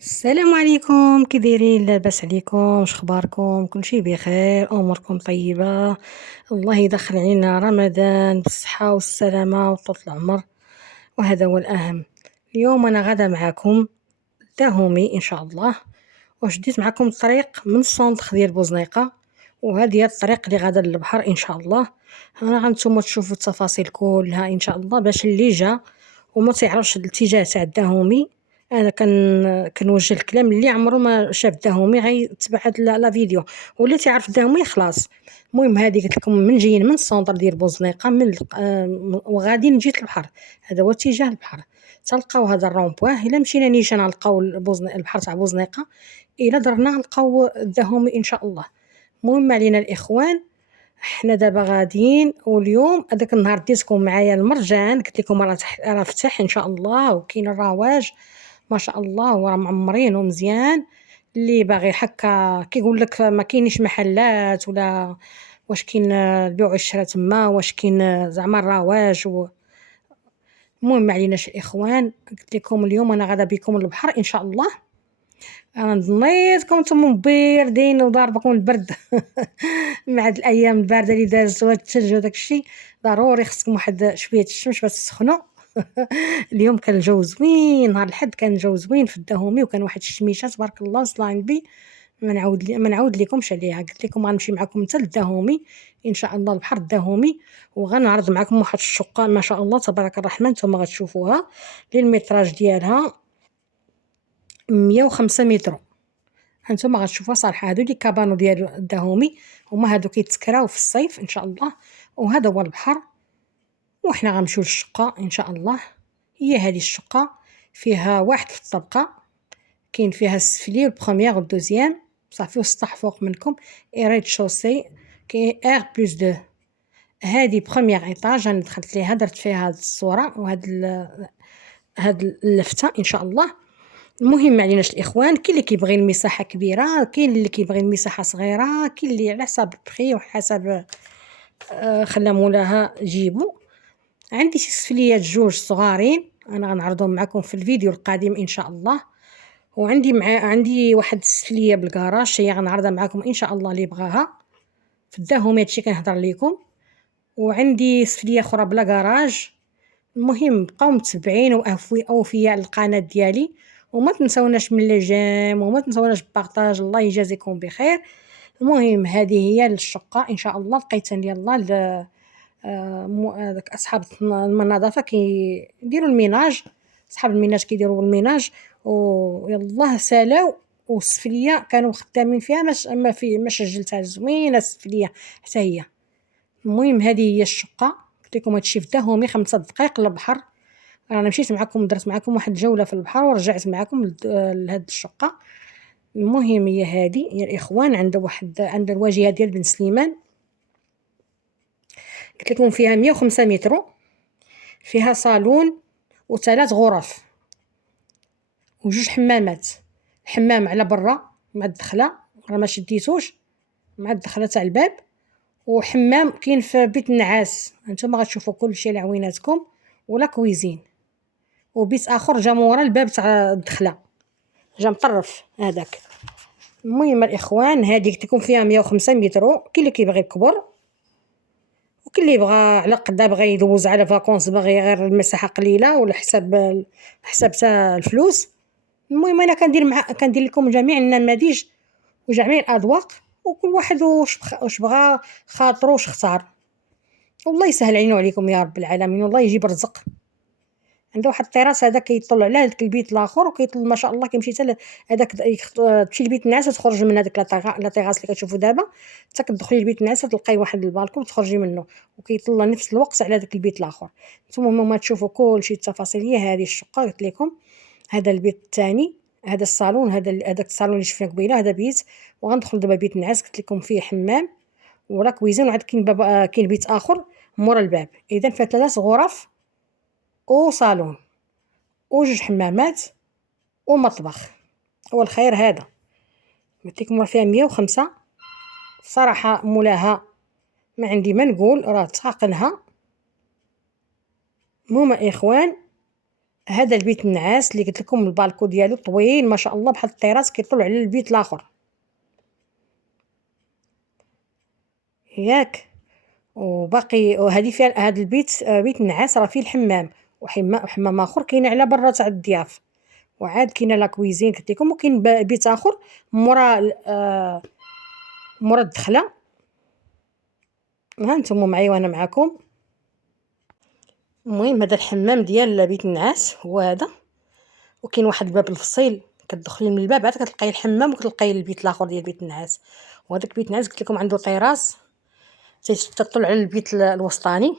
السلام عليكم، كي دايرين؟ لاباس عليكم؟ واش اخباركم؟ كلشي بخير؟ اموركم طيبه؟ الله يدخل علينا رمضان بالصحه والسلامه وطول العمر، وهذا هو الاهم. اليوم انا غادا معاكم داهومي ان شاء الله، وشديت معاكم الطريق من السونطخ ديال بوزنيقه، وهذه هي الطريق اللي غادا للبحر ان شاء الله. انا غانتوما تشوفوا التفاصيل كلها ان شاء الله، باش اللي جا وما تعرفش الاتجاه تاع الداهومي. انا كنوجه الكلام اللي عمره ما شاف الداهومي غيتبع هاد لا فيديو، واللي تعرف الداهومي خلاص. المهم هذه قلت لكم من جايين من السونطر ديال بوزنيقه وغادي نجي البحر. هذا هو اتجاه البحر، تلقاو هذا الرومبواه. الا مشينا نيشان نلقاو البحر تاع بوزنيقه، الا درنا نلقاو الداهومي ان شاء الله. المهم علينا الاخوان، حنا دابا غاديين. واليوم هذاك النهار ديتكم معايا المرجان، قلت لكم راه فتح ان شاء الله، وكاين الرواج ما شاء الله، وراه معمرين ومزيان. اللي باغي هكا كيقول لك ما كاينش محلات، ولا واش كاين البيع والشراء تما، واش كاين زعما الرواج المهم ما عليناش الاخوان، قلت لكم اليوم انا غادا بكم للبحر ان شاء الله. انا ظنيتكم نتوما باردين وضاربكم البرد مع هاد الايام البارده اللي دازت وهاد الثلج وداك الشيء، ضروري خصكم واحد شويه الشمس باش تسخنوا. اليوم كان الجو زوين، نهار الحد كان الجو زوين في الدهومي، وكان واحد الشميشه تبارك الله صلى على النبي. ما نعاود لكمش عليها، قلت لكم غنمشي معكم حتى للدهومي ان شاء الله، البحر الدهومي. وغنعرض معكم واحد الشقه ما شاء الله تبارك الرحمن، نتوما غتشوفوها. المتراج ديالها 105 متر. هانتوما غتشوفوها صراحه، هادو لي كابانو ديال الدهومي، هما هادو كيتسكراو في الصيف ان شاء الله. وهذا هو البحر، وحنا غنمشيو للشقه ان شاء الله. هي هذه الشقه، فيها واحد في الطبقه، كاين فيها السفلي والبروميير والدوزيام صافي، والسطح فوق منكم اي ريد شوسي، كاين ار بلس دو. هذه بروميير ايطاج، انا دخلت ليها درت فيها هاد الصوره وهاد هاد اللفته ان شاء الله. المهم ما عليناش الاخوان، كاين اللي كيبغي المساحه كبيره، كاين اللي كيبغي المساحه صغيره، كاين اللي على حسب البخي وحسب خلا مولاها جيبو. عندي شي سفليات جوج صغارين، انا غنعرضهم معكم في الفيديو القادم ان شاء الله. وعندي عندي واحد السفليه بالكراج، هي غنعرضها معكم ان شاء الله اللي بغاها. في الداهم هادشي كنهضر لكم. وعندي سفليه اخرى بلا كراج. المهم بقاو متبعين اوفياء القناه ديالي، وما تنسوناش من لي جيم، وما تنسوناش بارطاج. الله يجازيكم بخير. المهم هذه هي الشقه ان شاء الله، لقيتها يلا داك اصحاب النظافه كيديروا الميناج، اصحاب الميناج كيديروا الميناج ويلا سالاو. والسفليه كانوا خدامين فيها، ما في ما سجلتها زوينه السفليه حتى هي. المهم هذه هي الشقه، قلت لكم هادشي في دهومي 5 دقائق للبحر. انا مشيت معكم درت معكم واحد الجوله في البحر، ورجعت معكم لهاد الشقه. المهم هي هذه يا الاخوان، عند الواجهه ديال بن سليمان. قلت لكم فيها 105 متر، فيها صالون وثلاث غرف وجوج حمامات. حمام على برا مع الدخله، راه ما شديتوش، مع الدخله تاع الباب. وحمام كاين في بيت النعاس، هانتوما غتشوفوا كلشي على عويناتكم. ولا كويزين. وبيت اخر جا مورا الباب تاع الدخله، جا مطرف هذاك. المهم الاخوان هذه قلت لكم فيها 105 متر. كاين اللي كيبغي الكبر، وكاين اللي بغى على قدا بغى يدوز على فاكونس، باغي غير المساحه قليله ولا حساب تاع الفلوس. المهم انا كندير لكم جميع النماذج وجميع الاذواق، وكل واحد واش بغى خاطرو واش اختار. والله يسهل علينا وعليكم يا رب العالمين، والله يجيب رزق. عنده واحد الطراس هذا كيطل على هذاك البيت الاخر، وكيطل ما شاء الله كيمشي حتى هذاك تمشي لبيت النعاس وتخرج من هذاك لا طيغاس اللي كتشوفوا دابا، حتى كتدخلي لبيت النعاس تلقاي واحد البالكون تخرجي منه، وكيطل نفس الوقت على هذاك البيت الاخر. نتوما ما تشوفوا كلشي التفاصيل. هي هذه الشقه قلت لكم. هذا البيت الثاني، هذا الصالون، هذاك الصالون اللي شفنا قبيله هذا بيت. وغندخل دابا بيت النعاس، قلت لكم فيه حمام ولا كويزين، وعاد كاين باب، كاين بيت اخر مورا الباب. اذا فيها 3 غرف وصالون وجوج حمامات ومطبخ. والخير هذا قلت لكم راه فيها 105. صراحه مولاها ما عندي ما نقول، راه تقنها. المهم اخوان هذا البيت النعاس اللي قلت لكم البالكو ديالو طويل ما شاء الله بحال الطراس كيطل على البيت الاخر ياك. وباقي وهذه فيها هذا البيت بيت النعاس راه فيه الحمام وحمام اخر كاين على برا تاع الضياف. وعاد كاينه لا كويزين قلت لكم وكاين بيت اخر مورا مورا الدخله. ها نتوما معايا وانا معاكم. المهم هذا الحمام ديال بيت النعاس هو هذا. وكاين واحد الباب الفصيل كتدخلي من الباب عاد كتلقاي الحمام وكتلقاي البيت الاخر ديال بيت النعاس. وهذاك بيت النعاس قلت لكم عنده طراس تطل على البيت الوسطاني.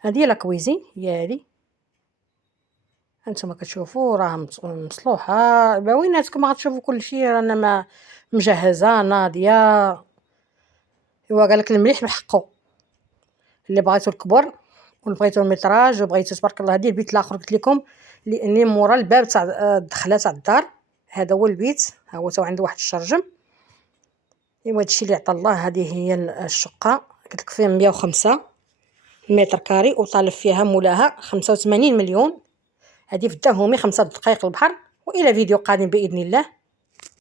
هذه هي لا كويزين هي هذه. هانتوما كتشوفوا راه مصلوحه باويناتكم غتشوفوا كلشي رانا ما مجهزه ناضيه. ايوا قالك المليح بحقه. اللي بغيتو الكبر وبغيتو الميتراج وبغيتو تبارك الله. هذه البيت الاخر قلت لكم لاني مورا الباب تاع الدخله تاع الدار. هذا هو البيت ها هو تا عنده واحد الشرجم. ايوا هادشي اللي عطا الله. هذه هي الشقه قلت لك فيها 105 متر كاري وطالب فيها مولاها 85 مليون. هذه في الدهومي 5 دقائق البحر. والى فيديو قادم باذن الله.